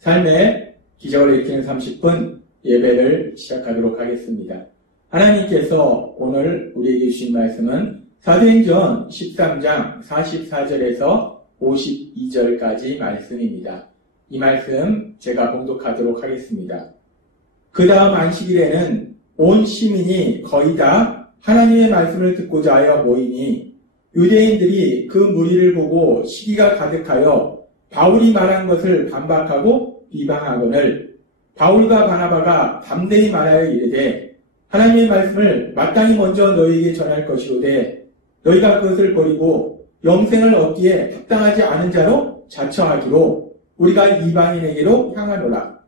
삶의 기적을 일으키는 30분 예배를 시작하도록 하겠습니다. 하나님께서 오늘 우리에게 주신 말씀은 사도행전 13장 44절에서 52절까지 말씀입니다. 이 말씀 제가 봉독하도록 하겠습니다. 그 다음 안식일에는 온 시민이 거의 다 하나님의 말씀을 듣고자 하여 모이니 유대인들이 그 무리를 보고 시기가 가득하여 바울이 말한 것을 반박하고 비방하거늘 바울과 바나바가 담대히 말하여 이르되 하나님의 말씀을 마땅히 먼저 너희에게 전할 것이오되 너희가 그것을 버리고 영생을 얻기에 합당하지 않은 자로 자처하기로 우리가 이방인에게로 향하노라.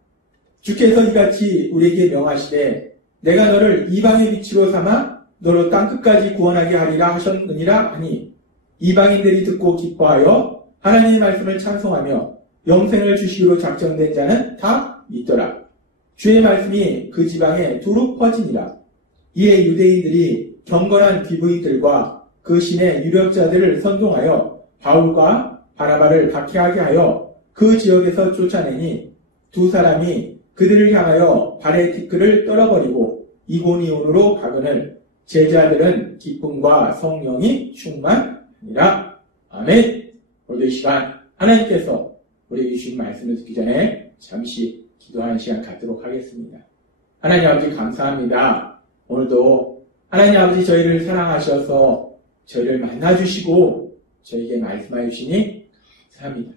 주께서 이같이 우리에게 명하시되 내가 너를 이방의 빛으로 삼아 너로 땅끝까지 구원하게 하리라 하셨느니라 하니 이방인들이 듣고 기뻐하여 하나님의 말씀을 찬송하며 영생을 주시기로 작정된 자는 다 믿더라. 주의 말씀이 그 지방에 두루 퍼지니라. 이에 유대인들이 경건한 귀부인들과 그 신의 유력자들을 선동하여 바울과 바나바를 박해하게 하여 그 지역에서 쫓아내니 두 사람이 그들을 향하여 발의 티끌을 떨어버리고 이고니온으로 가거늘 제자들은 기쁨과 성령이 충만하니라. 아멘. 오늘 이 시간 하나님께서 우리에게 주신 말씀을 듣기 전에 잠시 기도하는 시간 갖도록 하겠습니다. 하나님 아버지 감사합니다. 오늘도 하나님 아버지 저희를 사랑하셔서 저희를 만나주시고 저희에게 말씀하여 주시니 감사합니다.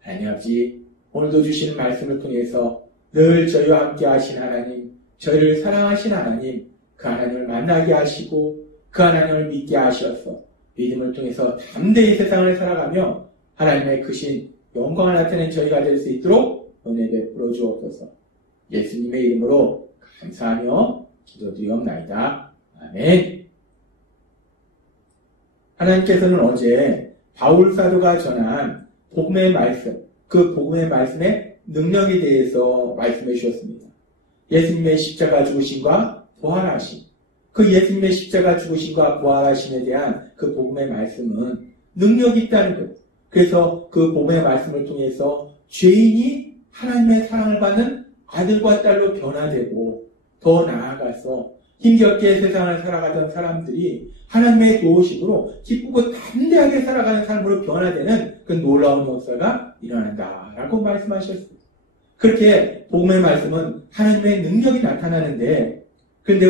하나님 아버지 오늘도 주시는 말씀을 통해서 늘 저희와 함께 하신 하나님, 저희를 사랑하신 하나님, 그 하나님을 만나게 하시고 그 하나님을 믿게 하셔서 믿음을 통해서 담대히 세상을 살아가며 하나님의 크신 영광을 나타낸 저희가 될 수 있도록 은혜 베풀어 주옵소서. 예수님의 이름으로 감사하며 기도드리옵나이다. 아멘. 하나님께서는 어제 바울 사도가 전한 복음의 말씀, 그 복음의 말씀의 능력에 대해서 말씀해 주셨습니다. 예수님의 십자가 죽으심과 부활하심, 그 예수님의 십자가 죽으심과 부활하심에 대한 그 복음의 말씀은 능력이 있다는 것. 그래서 그 복음의 말씀을 통해서 죄인이 하나님의 사랑을 받는 아들과 딸로 변화되고 더 나아가서 힘겹게 세상을 살아가던 사람들이 하나님의 도우심으로 기쁘고 담대하게 살아가는 삶으로 변화되는 그 놀라운 역사가 일어난다라고 말씀하셨습니다. 그렇게 복음의 말씀은 하나님의 능력이 나타나는데, 그런데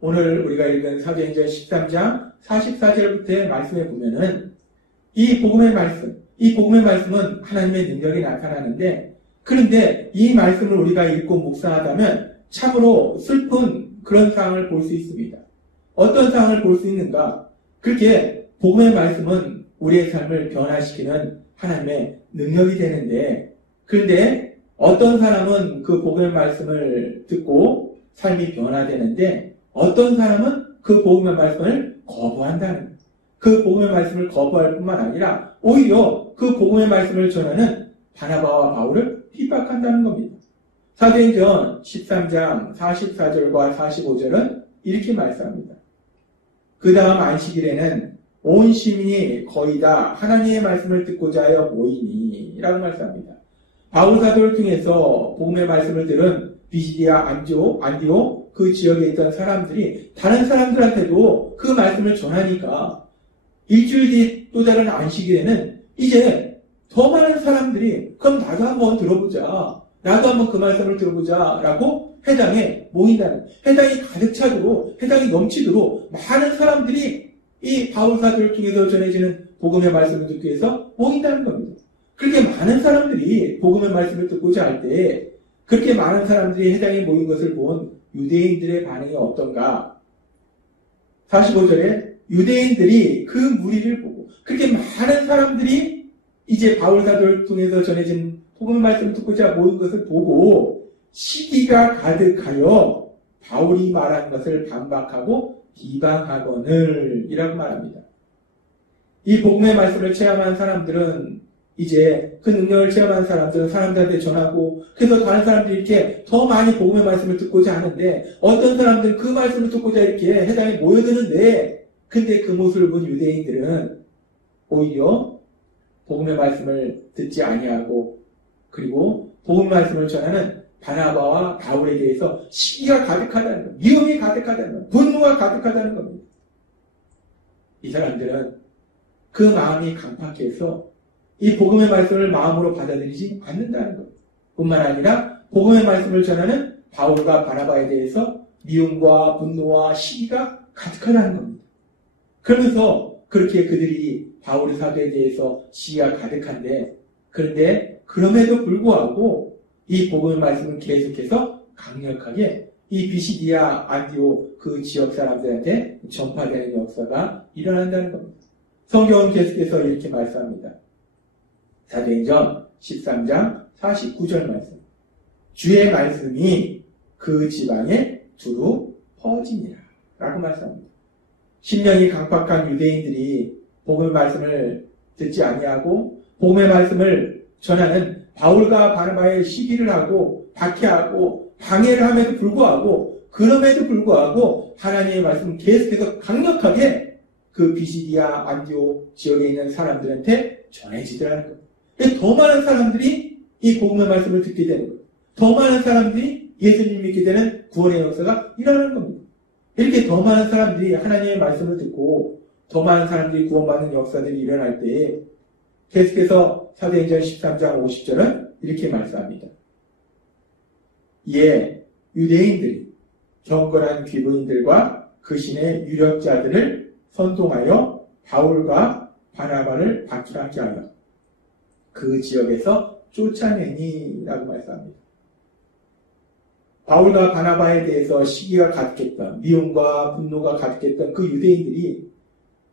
오늘 우리가 읽은 사도행전 13장 44절부터의 말씀에 보면은 이 복음의 말씀은 하나님의 능력이 나타나는데, 그런데 이 말씀을 우리가 읽고 묵상하다면 참으로 슬픈 그런 상황을 볼 수 있습니다. 어떤 상황을 볼 수 있는가? 그렇게 복음의 말씀은 우리의 삶을 변화시키는 하나님의 능력이 되는데, 그런데 어떤 사람은 그 복음의 말씀을 듣고 삶이 변화되는데 어떤 사람은 그 복음의 말씀을 거부한다는 거예요. 그 복음의 말씀을 거부할 뿐만 아니라 오히려 그 복음의 말씀을 전하는 바나바와 바울을 핍박한다는 겁니다. 사도행전 13장 44절과 45절은 이렇게 말씀합니다. 그 다음 안식일에는 온 시민이 거의 다 하나님의 말씀을 듣고자 하여 모이니 라고 말씀합니다. 바울 사도를 통해서 복음의 말씀을 들은 비시디아 안디오 그 지역에 있던 사람들이 다른 사람들한테도 그 말씀을 전하니까 일주일 뒤 또 다른 안식일에는 이제 더 많은 사람들이 그럼 나도 한번 들어보자, 나도 한번 그 말씀을 들어보자 라고 회당에 모인다는, 회당이 가득 차도록, 회당이 넘치도록 많은 사람들이 이 바울 사도를 통해서 전해지는 복음의 말씀을 듣기 위해서 모인다는 겁니다. 그렇게 많은 사람들이 복음의 말씀을 듣고자 할 때 그렇게 많은 사람들이 회당에 모인 것을 본 유대인들의 반응이 어떤가? 45절에 유대인들이 그 무리를 보고, 그렇게 많은 사람들이 이제 바울 사도를 통해서 전해진 복음의 말씀을 듣고자 모인 것을 보고 시기가 가득하여 바울이 말한 것을 반박하고 비방하거늘 이라고 말합니다. 이 복음의 말씀을 체험한 사람들은 이제 그 능력을 체험한 사람들은 사람들한테 전하고, 그래서 다른 사람들이 이렇게 더 많이 복음의 말씀을 듣고자 하는데, 어떤 사람들은 그 말씀을 듣고자 이렇게 회당에 모여드는데, 근데 그 모습을 본 유대인들은 오히려 복음의 말씀을 듣지 아니하고, 그리고 복음 말씀을 전하는 바나바와 바울에 대해서 시기가 가득하다는 것, 미움이 가득하다는 것, 분노가 가득하다는 겁니다. 이 사람들은 그 마음이 강팍해서 이 복음의 말씀을 마음으로 받아들이지 않는다는 것. 뿐만 아니라 복음의 말씀을 전하는 바울과 바나바에 대해서 미움과 분노와 시기가 가득하다는 겁니다. 그러면서 그렇게 그들이 바울의 사도에 대해서 시기가 가득한데, 그런데 그럼에도 불구하고 이 복음의 말씀은 계속해서 강력하게 이 비시디아 안디오 그 지역 사람들한테 전파되는 역사가 일어난다는 겁니다. 성경은 계속해서 이렇게 말씀합니다. 사도행전 13장 49절 말씀. 주의 말씀이 그 지방에 두루 퍼지니라 라고 말씀합니다. 심령이 강팍한 유대인들이 복음의 말씀을 듣지 아니하고 복음의 말씀을 전하는 바울과 바나바의 시기를 하고 박해하고 방해를 함에도 불구하고, 그럼에도 불구하고 하나님의 말씀은 계속해서 강력하게 그 비시디아 안디오 지역에 있는 사람들한테 전해지더라는 거예요. 더 많은 사람들이 이 복음의 말씀을 듣게 되는 거예요. 더 많은 사람들이 예수님 믿게 되는 구원의 역사가 일어나는 겁니다. 이렇게 더 많은 사람들이 하나님의 말씀을 듣고 더 많은 사람들이 구원받는 역사들이 일어날 때에 계속해서 사도행전 13장 50절은 이렇게 말씀합니다. 이에 유대인들이 경건한 귀부인들과 그 신의 유력자들을 선동하여 바울과 바나바를 박해하게 하여 그 지역에서 쫓아내니라고 말씀합니다. 바울과 바나바에 대해서 시기가 가득했던, 미움과 분노가 가득했던 그 유대인들이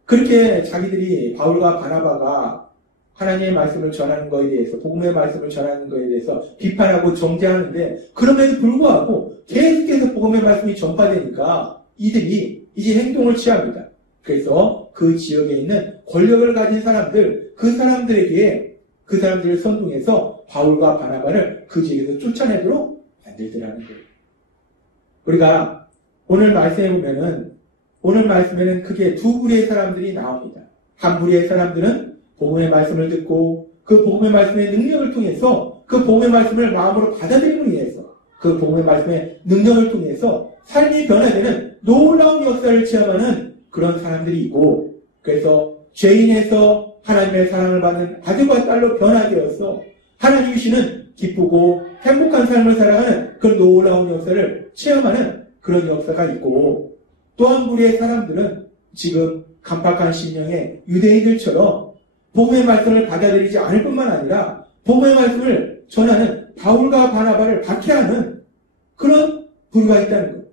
그렇게 자기들이 바울과 바나바가 하나님의 말씀을 전하는 것에 대해서, 복음의 말씀을 전하는 것에 대해서 비판하고 정죄하는데, 그럼에도 불구하고 계속해서 복음의 말씀이 전파되니까 이들이 이제 행동을 취합니다. 그래서 그 지역에 있는 권력을 가진 사람들, 그 사람들을 선동해서 바울과 바나바를 그 지역에서 쫓아내도록 만들더라는 거예요. 우리가 오늘 말씀에 보면은, 오늘 말씀에는 크게 두 부류의 사람들이 나옵니다. 한 부류의 사람들은 복음의 말씀을 듣고 그 복음의 말씀의 능력을 통해서, 그 복음의 말씀을 마음으로 받아들임으로 인해서, 그 복음의 말씀의 능력을 통해서 삶이 변화되는 놀라운 역사를 체험하는 그런 사람들이 있고, 그래서 죄인에서 하나님의 사랑을 받는 아들과 딸로 변화되어서 하나님 주시는 기쁘고 행복한 삶을 살아가는 그런 놀라운 역사를 체험하는 그런 역사가 있고, 또 한 부류의 사람들은 지금 간팍한 심령의 유대인들처럼 복음의 말씀을 받아들이지 않을 뿐만 아니라 복음의 말씀을 전하는 바울과 바나바를 박해하는 그런 부류가 있다는 것.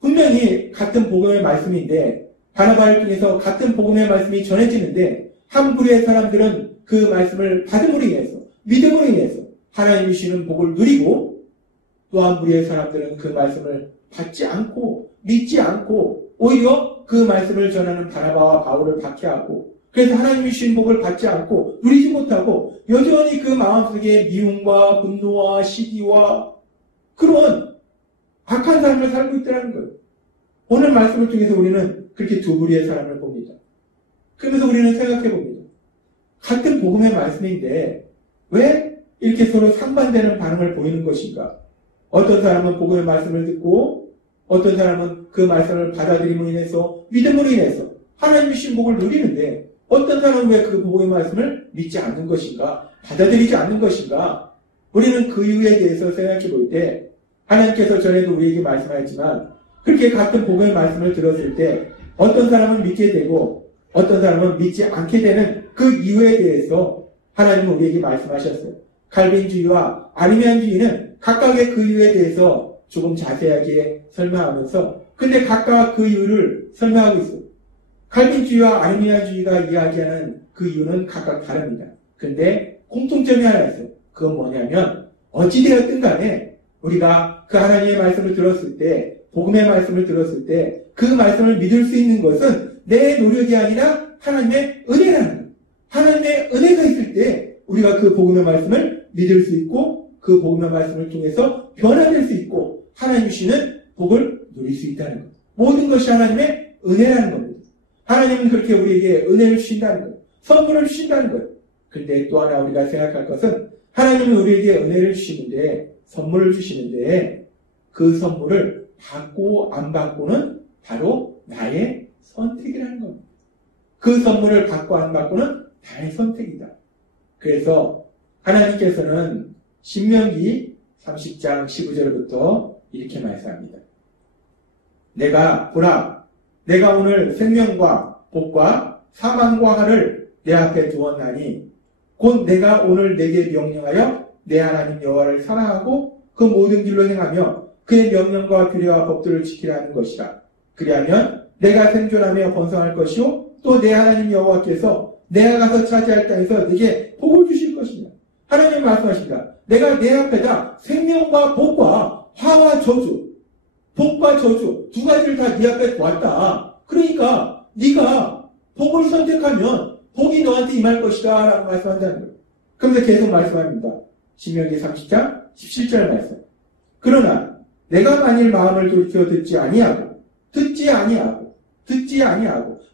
분명히 같은 복음의 말씀인데, 바나바를 통해서 같은 복음의 말씀이 전해지는데, 한 부류의 사람들은 그 말씀을 받음으로 인해서, 믿음으로 인해서 하나님이 주시는 복을 누리고, 또 한 부류의 사람들은 그 말씀을 받지 않고 믿지 않고 오히려 그 말씀을 전하는 바나바와 바울을 박해하고, 그래서 하나님이 주신 복을 받지 않고 누리지 못하고 여전히 그 마음속에 미움과 분노와 시기와 그런 악한 삶을 살고 있다는 거예요. 오늘 말씀을 통해서 우리는 그렇게 두 부류의 사람을 봅니다. 그러면서 우리는 생각해 봅니다. 같은 복음의 말씀인데 왜 이렇게 서로 상반되는 반응을 보이는 것인가? 어떤 사람은 복음의 말씀을 듣고 어떤 사람은 그 말씀을 받아들임으로 인해서, 믿음으로 인해서 하나님의 신복을 누리는데, 어떤 사람은 왜 그 복음의 말씀을 믿지 않는 것인가? 받아들이지 않는 것인가? 우리는 그 이유에 대해서 생각해 볼 때, 하나님께서 전에도 우리에게 말씀하였지만, 그렇게 같은 복음의 말씀을 들었을 때 어떤 사람은 믿게 되고 어떤 사람은 믿지 않게 되는 그 이유에 대해서 하나님은 우리에게 말씀하셨어요. 칼빈주의와 아리미안주의는 각각의 그 이유에 대해서 조금 자세하게 설명하면서, 근데 각각 그 이유를 설명하고 있어요. 칼빈주의와 아리미안주의가 이야기하는 그 이유는 각각 다릅니다. 근데 공통점이 하나 있어요. 그건 뭐냐면, 어찌되었든 간에 우리가 그 하나님의 말씀을 들었을 때, 복음의 말씀을 들었을 때 그 말씀을 믿을 수 있는 것은 내 노력이 아니라 하나님의 은혜라는 거예요. 하나님의 은혜가 있을 때 우리가 그 복음의 말씀을 믿을 수 있고, 그 복음의 말씀을 통해서 변화될 수 있고 하나님 주시는 복을 누릴 수 있다는 거예요. 모든 것이 하나님의 은혜라는 겁니다. 하나님은 그렇게 우리에게 은혜를 주신다는 거예요. 선물을 주신다는 거예요. 근데 또 하나 우리가 생각할 것은, 하나님은 우리에게 은혜를 주시는데, 선물을 주시는데, 그 선물을 받고 안 받고는 바로 나의 선택이라는 겁니다. 그 선물을 받고 안 받고는 나의 선택이다. 그래서 하나님께서는 신명기 30장 15절부터 이렇게 말씀합니다. 보라, 내가 오늘 생명과 복과 사망과 화를 내 앞에 두었나니 곧 내가 오늘 내게 명령하여 내 하나님 여호와를 사랑하고 그 모든 길로 행하며 그의 명령과 규례와 법들을 지키라는 것이라. 그리하면 내가 생존하며 번성할 것이요 또 내 하나님 여호와께서 내가 가서 차지할 땅에서 네게 복을 주실 것이냐. 하나님 말씀하십니다. 내가 내 앞에다 생명과 복과 화와 저주, 복과 저주 두 가지를 다 네 앞에 두었다. 그러니까 네가 복을 선택하면 복이 너한테 임할 것이다 라고 말씀한다는 거예요. 그런데 계속 말씀합니다. 신명기 30장 17절 말씀. 그러나 내가 만일 마음을 돌이켜 듣지 아니하고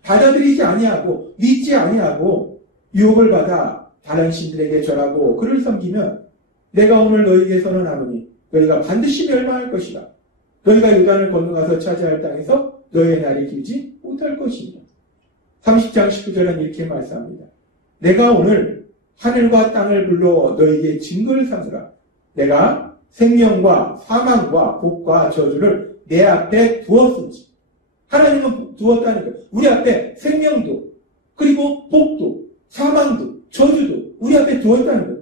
받아들이지 아니하고 믿지 아니하고 유혹을 받아 다른 신들에게 절하고 그를 섬기면 내가 오늘 너희에게 선언하노니 너희가 반드시 멸망할 것이다. 너희가 요단을 건너가서 차지할 땅에서 너희의 날이 길지 못할 것입니다. 30장 19절은 이렇게 말씀합니다. 내가 오늘 하늘과 땅을 불러 너희에게 증거를 삼으라. 내가 생명과 사망과 복과 저주를 내 앞에 두었은지. 하나님은 두었다는 거예요. 우리 앞에 생명도 그리고 복도 사망도 저주도 우리 앞에 두었다는 거예요.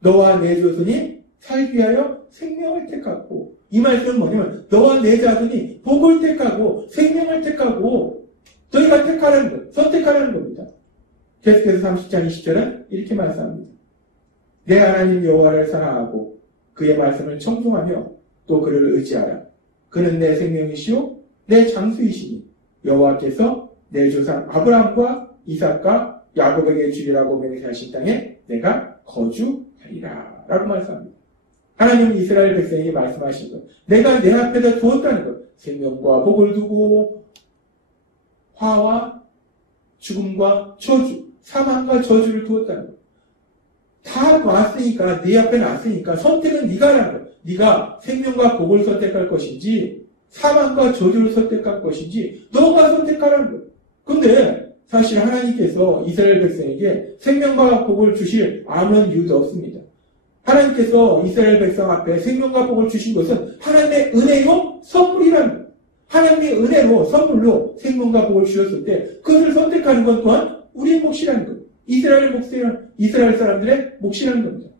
너와 내 조선이 살기 위하여 생명을 택하고, 이 말씀은 뭐냐면 너와 내 자손이 복을 택하고 생명을 택하고 너희가 택하라는 거예요. 선택하라는 겁니다. 계속해서 30장 20절은 이렇게 말씀합니다. 내 하나님 여호와를 사랑하고 그의 말씀을 청종하며 또 그를 의지하라. 그는 내 생명이시요 내 장수이시니 여호와께서 내 조상 아브라함과 이삭과 야곱에게 주리라고 맹세하신 땅에 내가 거주하리라 라고 말씀합니다. 하나님은 이스라엘 백성에게 말씀하신 것, 내가 내 앞에다 두었다는 것, 생명과 복을 두고 화와 죽음과 저주, 사망과 저주를 두었다는 것. 다 놨으니까, 네 앞에 놨으니까 선택은 네가 하라는 것. 네가 생명과 복을 선택할 것인지 사망과 저주를 선택할 것인지 너가 선택하라는 것. 근데 사실 하나님께서 이스라엘 백성에게 생명과 복을 주실 아무런 이유도 없습니다. 하나님께서 이스라엘 백성 앞에 생명과 복을 주신 것은 하나님의 은혜요 선물이라는 것. 하나님의 은혜로 선물로 생명과 복을 주셨을 때 그것을 선택하는 것 또한 우리의 몫이라는 것. 이스라엘 사람들의 몫이라는 겁니다.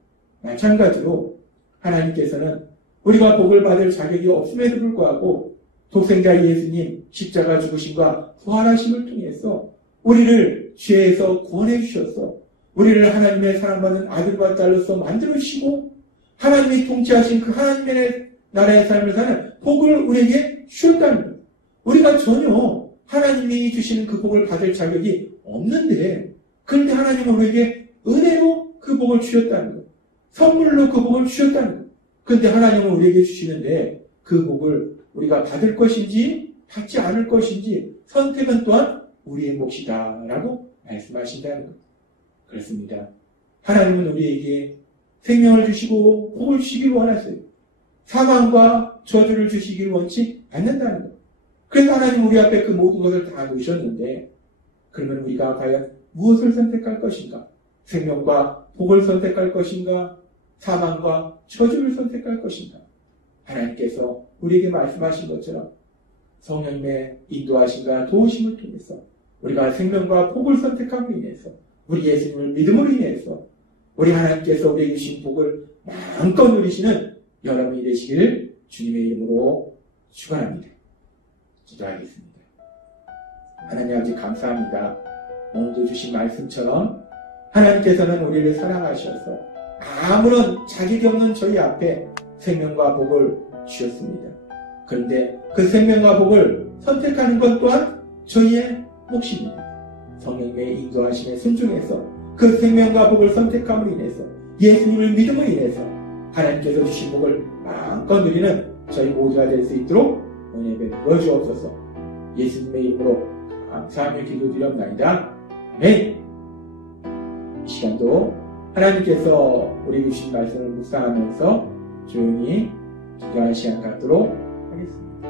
마찬가지로 하나님께서는 우리가 복을 받을 자격이 없음에도 불구하고 독생자 예수님 십자가 죽으심과 부활하심을 통해서 우리를 죄에서 구원해 주셔서 우리를 하나님의 사랑받는 아들과 딸로서 만들어주시고 하나님이 통치하신 그 하나님의 나라의 삶을 사는 복을 우리에게 주셨다는 거예요. 우리가 전혀 하나님이 주시는 그 복을 받을 자격이 없는데 그런데 하나님은 우리에게 은혜로 그 복을 주셨다는 거예요. 선물로 그 복을 주셨다는 거예요. 그런데 하나님은 우리에게 주시는데 그 복을 우리가 받을 것인지 받지 않을 것인지 선택은 또한 우리의 몫이다 라고 말씀하신다는 겁니다. 그렇습니다. 하나님은 우리에게 생명을 주시고 복을 주시기를 원하세요. 사망과 저주를 주시기를 원치 않는다는 것. 그래서 하나님 우리 앞에 그 모든 것을 다 놓으셨는데 그러면 우리가 과연 무엇을 선택할 것인가? 생명과 복을 선택할 것인가? 사망과 저주를 선택할 것인가? 하나님께서 우리에게 말씀하신 것처럼 성령님의 인도하심과 도우심을 통해서 우리가 생명과 복을 선택함으로 인해서 우리 예수님을 믿음으로 인해서 우리 하나님께서 우리에게 주신 복을 마음껏 누리시는 여러분이 되시기를 주님의 이름으로 축원합니다. 기도하겠습니다. 하나님 아버지 감사합니다. 오늘도 주신 말씀처럼 하나님께서는 우리를 사랑하셔서 아무런 자격이 없는 저희 앞에 생명과 복을 주셨습니다. 그런데 그 생명과 복을 선택하는 것 또한 저희의 몫입니다. 성령의 인도하심에 순종해서 그 생명과 복을 선택함으로 인해서 예수님을 믿음으로 인해서 하나님께서 주신 복을 마음껏 누리는 저희 모두가 될 수 있도록 은혜 베풀어 주옵소서. 예수님의 이름으로 감사하며 기도드렸나이다. 아멘. 이 시간도 하나님께서 우리 주신 말씀을 묵상하면서 조용히 기도하는 시간 갖도록 하겠습니다.